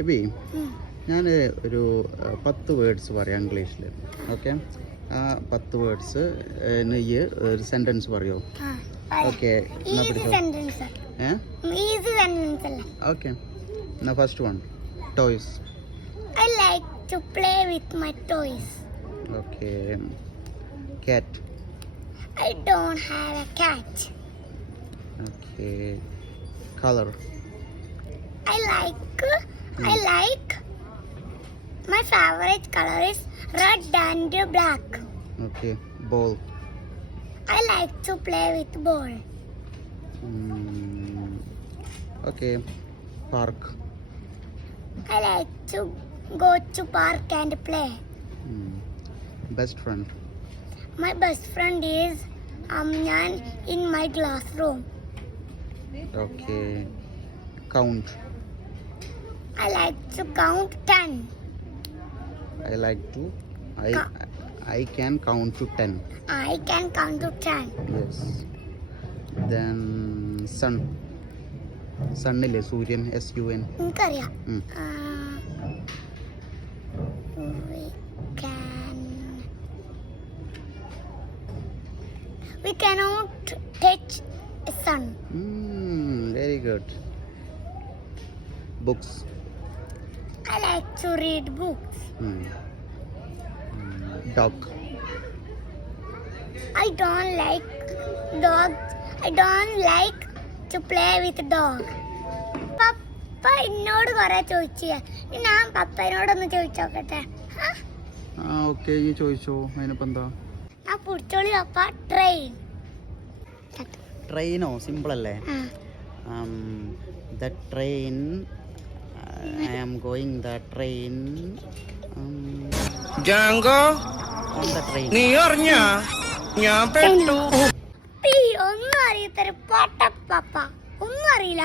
എബി ഞാൻ ഒരു 10 വേർഡ്സ് പറയാം ഇംഗ്ലീഷിൽ. ഓക്കെ, ആ 10 വേർഡ്സ് ഒരു സെൻറ്റൻസ് പറയോ? Okay, okay. എന്നാ first one, toys. I like to play with my toys. Okay. Cat. I don't have a cat. Okay. Color. I like my favorite color is red and black. Okay. Ball. I like to play with ball. Okay. Park. I like to go to park and play. Best friend. My best friend is Amnan in my classroom. Okay. Count. I like to count 10. I can count to 10. I can count to 10. Yes. Then sun. Sun ഇല്ലേ, സൂര്യൻ, SUN. എനിക്കറിയാം. We cannot touch a sun. Very good. Books. I like to read books. Dog. I don't like dogs. I don't like to play with dog. പപ്പ എന്നോട് കുറെ ചോദിച്ചു, ഞാൻ പപ്പനോടൊന്ന് ചോദിച്ചോക്കട്ടെ. ഓക്കെ, ഈ ചോദിച്ചോ, അതിനിപ്പോ എന്താ? ആ പുടിച്ചോളി പപ്പ. ട്രെയിനോ? സിമ്പിൾ അല്ലേ? The train. I am going the train. Django. On the train. നീ അറിഞ്ഞ ഞാൻ പെട്ടു. ഒന്നും അറിയത്തര പപ്പ, ഒന്നും അറിയില്ല.